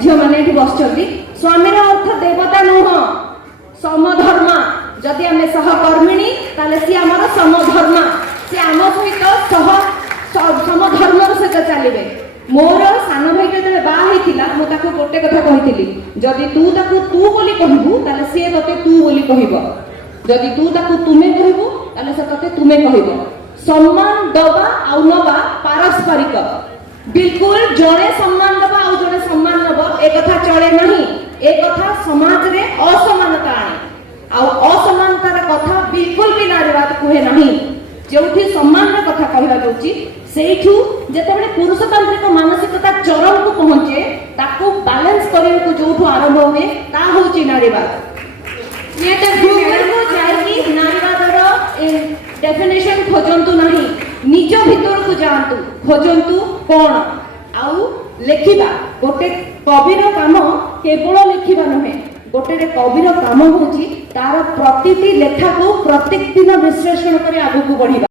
झील मैंने बस स्वामीर अर्थ देवता नुह समधर्मा जदि आम सहकर्मिणी ताले सी आमर समधर्मा सी आम सहित समधर्म सहित चलिए मोर सान भाई जो बाहर गोटे कथा कही जदि तू ताकू तू बोली कहबू ताले सी तते तू बोली कहब जदि तू ताकू तुमे कहबू ताले से तते तुमे कहब सम्मान दबा आउ नबा पारस्परिक बिल्कुल जड़े सम्मान दबा आउ जड़े सम्मान नब ए कथा चले नहीं ए कथा समाज रे असमानता आने आउ असमानतार कथा बिल्कुल भी नारीवाद कहे नहीं जोठी सम्मान कथा कहला जाउची सेठू जेतेबेले पुरुषतांत्रिक मानसिकता चरम को पहुंचे ताको बैलेंस करियो को जोठू आरंभ हुए ता होची नारीवाद ये तो गूगल को जाई नारीवादर डेफिनेशन खोजंतु नहीं निज भीतर को जानतु खोजंतु कोन आउ लेखिबा गोटे कविर काम केवल लेखिबा नहे गोटे कविर काम होची तार प्रतिटी लेखा को प्रत्येक दिन विश्लेषण करे आगु को बढ़िबा।